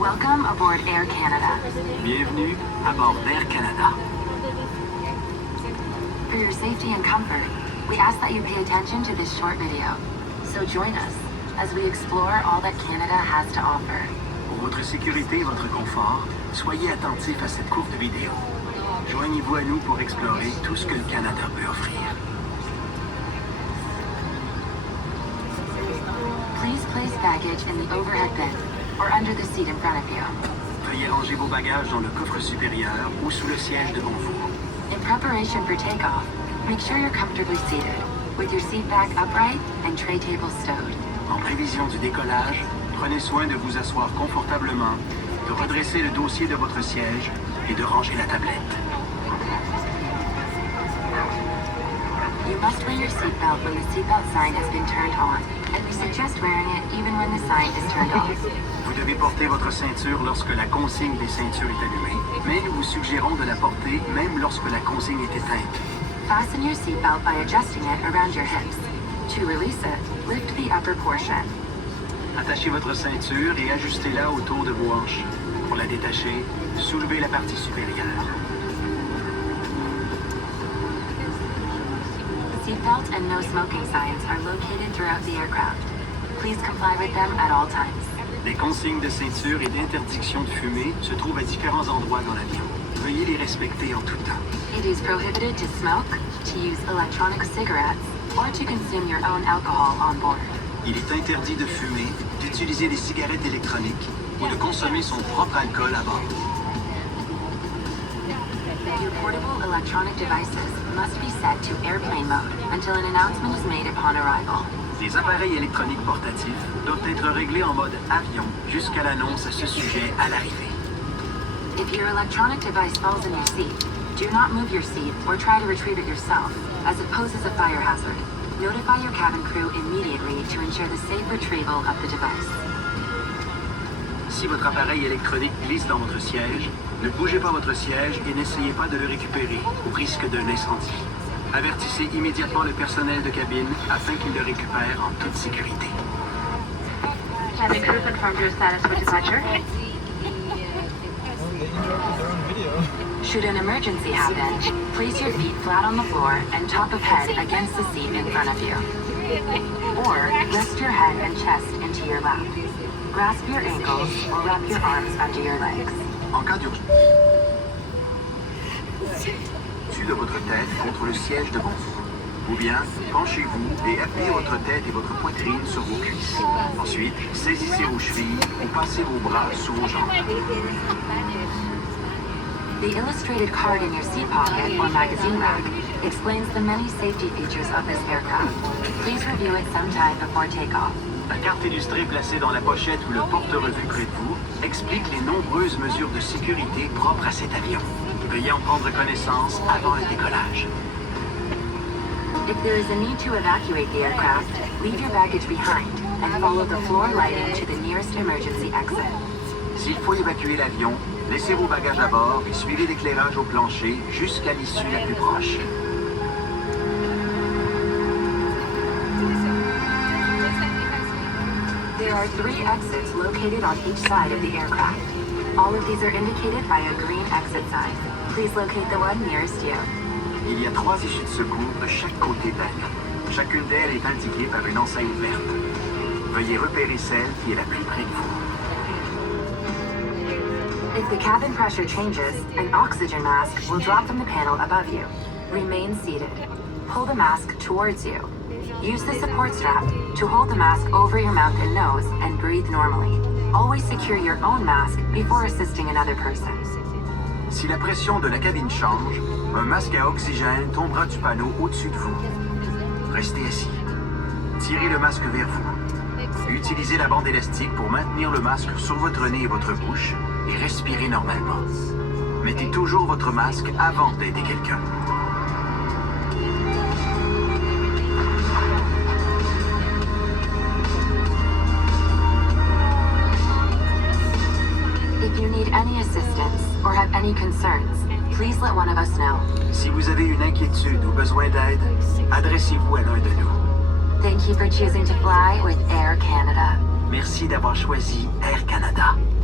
Welcome aboard Air Canada. Bienvenue à bord d'Air Canada. For your safety and comfort, we ask that you pay attention to this short video. So join us as we explore all that Canada has to offer. Pour votre sécurité et votre confort, soyez attentifs à cette courte vidéo. Joignez-vous à nous pour explorer tout ce que le Canada peut offrir. Please place baggage in the overhead bin or under the seat in front of you. Veuillez ranger vos bagages dans le coffre supérieur ou sous le siège devant vous. In preparation for takeoff, make sure you're comfortably seated, with your seat back upright and tray table stowed. En prévision du décollage, prenez soin de vous asseoir confortablement, de redresser le dossier de votre siège et de ranger la tablette. You must wear your seatbelt when the seatbelt sign has been turned on, and we suggest wearing it even when the sign is turned off. Vous devez porter votre ceinture lorsque la consigne des ceintures est allumée, mais nous vous suggérons de la porter même lorsque la consigne est éteinte. Fasten your seatbelt by adjusting it around your hips. To release it, lift the upper portion. Attachez votre ceinture et ajustez-la autour de vos hanches. Pour la détacher, soulevez la partie supérieure. Seatbelt and no smoking signs are located throughout the aircraft. Please comply with them at all times. Les consignes de ceinture et d'interdiction de fumer se trouvent à différents endroits dans l'avion. Veuillez les respecter en tout temps. It is prohibited to smoke, to use electronic cigarettes, or to consume your own alcohol on board. Il est interdit de fumer, d'utiliser des cigarettes électroniques ou de consommer son propre alcool à bord. Your portable electronic devices must be set to airplane mode until an announcement is made upon arrival. Les appareils électroniques portatifs doivent être réglés en mode avion jusqu'à l'annonce à ce sujet à l'arrivée. If your electronic device falls in your seat, do not move your seat or try to retrieve it yourself, as it poses a fire hazard. Notify your cabin crew immediately to ensure the safe retrieval of the device. Si votre appareil électronique glisse dans votre siège, ne bougez pas votre siège et n'essayez pas de le récupérer au risque d'un incendie. Avertissez immédiatement le personnel de cabine afin qu'il le récupère en toute sécurité. Cabin crew confirmed your status for departure. Should an emergency happen, place your feet flat on the floor and top of head against the seat in front of you. Or rest your head and chest into your lap. Grasp your ankles or wrap your arms under your legs. En cas d'urgence, dessus de votre tête contre le siège devant vous. Ou bien, penchez-vous et appuyez votre tête et votre poitrine sur vos cuisses. Ensuite, saisissez vos chevilles ou passez vos bras sous vos jambes. The illustrated card in your seat pocket or magazine rack explains the many safety features of this aircraft. Please review it sometime before takeoff. La carte illustrée placée dans la pochette ou le porte-revue près de vous explique les nombreuses mesures de sécurité propres à cet avion. Veuillez en prendre connaissance avant le décollage. If there is a need to evacuate the aircraft, leave your baggage behind and follow the floor lighting to the nearest emergency exit. S'il faut évacuer l'avion, laissez vos bagages à bord et suivez l'éclairage au plancher jusqu'à l'issue la plus proche. There are 3 exits located on each side of the aircraft. All of these are indicated by a green exit sign. Please locate the one nearest you. Il y a 3 issues de secours de chaque côté de l'avion. Chacune d'elles est indiquée par une enseigne verte. Veuillez repérer celle qui est la plus près de vous. If the cabin pressure changes, an oxygen mask will drop from the panel above you. Remain seated. Pull the mask towards you. Use the support strap to hold the mask over your mouth and nose and breathe normally. Always secure your own mask before assisting another person. Si la pression de la cabine change, un masque à oxygène tombera du panneau au-dessus de vous. Restez assis. Tirez le masque vers vous. Utilisez la bande élastique pour maintenir le masque sur votre nez et votre bouche et respirez normalement. Mettez toujours votre masque avant d'aider quelqu'un. If you need any assistance or have any concerns, please let one of us know. Si vous avez une inquiétude ou besoin d'aide, adressez-vous à l'un de nous. Thank you for choosing to fly with Air Canada. Merci d'avoir choisi Air Canada.